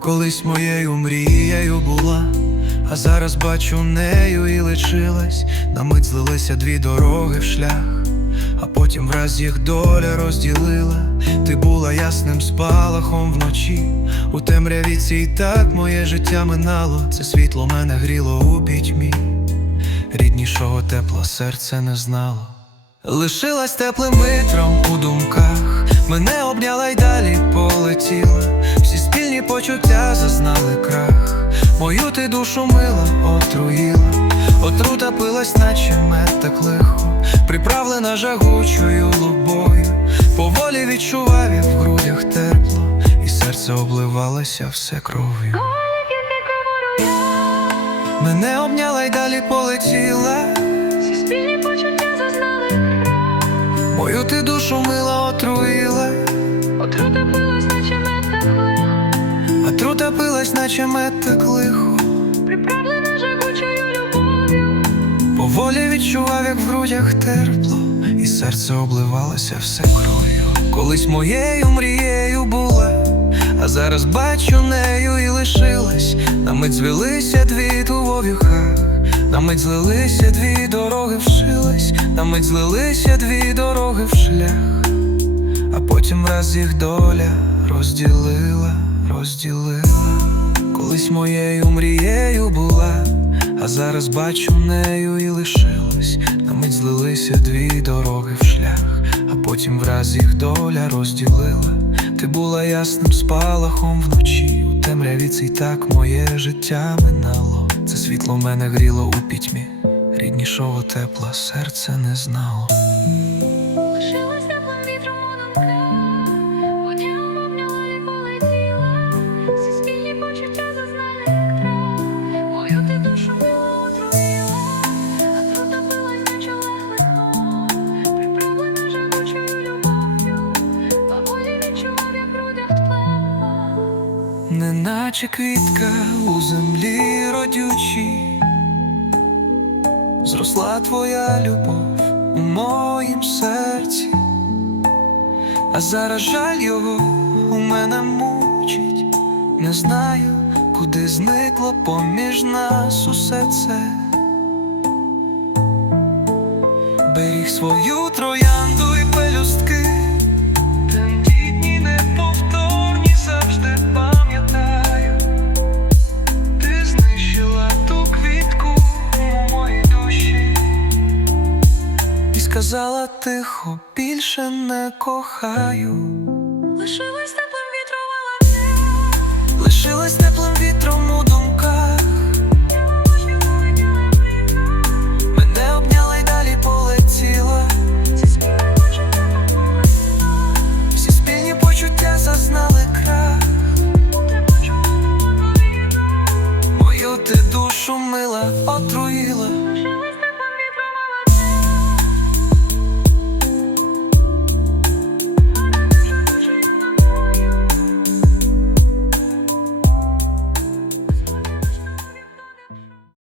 Колись моєю мрією була, а зараз бачу нею і лишилась. На мить злилися дві дороги в шлях, а потім враз їх доля розділила. Ти була ясним спалахом вночі. У темряві цій так моє життя минало. Це світло мене гріло у пітьмі. Ріднішого тепла серце не знало. Лишилась теплим витром у думках, мене обняла й далі полетіла. Всі спільні почуття зазнали крах. Мою ти душу мила отруїла, отрута пилась, наче мед так лихо, приправлена жагучою лубою. Поволі відчував я в грудях тепло, і серце обливалося все кров'ю. Мене обняла й далі полетіла. А трута пилась, наче мед так лихо. Приправлена жагучою любов'ю Поволі відчував, як в грудях тепло, і серце обливалося все кров'ю. Колись моєю мрією була, а зараз бачу нею і лишилась. На мить звелися дві віках, на мить злилися дві дороги вшилась, на мить злилися дві дороги в шлях, а потім раз їх доля розділила, розділила. Колись моєю мрією була, а зараз бачу нею і лишилась. На мить злилися дві дороги в шлях, а потім враз їх доля розділила. Ти була ясним спалахом вночі. У темряві цей так моє життя минало. Це світло мене гріло у пітьмі. Ріднішого тепла серце не знало. Неначе квітка у землі родючій, зросла твоя любов у моїм серці, а зараз жаль його у мене мучить, не знаю, куди зникло поміж нас усе це. Беріг свою троянду сказала тихо, більше не кохаю. Лишилась теплим вітром, але Лишилась теплим вітром у думках. Мене обняла й далі полетіла. Всі спільні почуття зазнали крах. Мою ти душу мила отруїла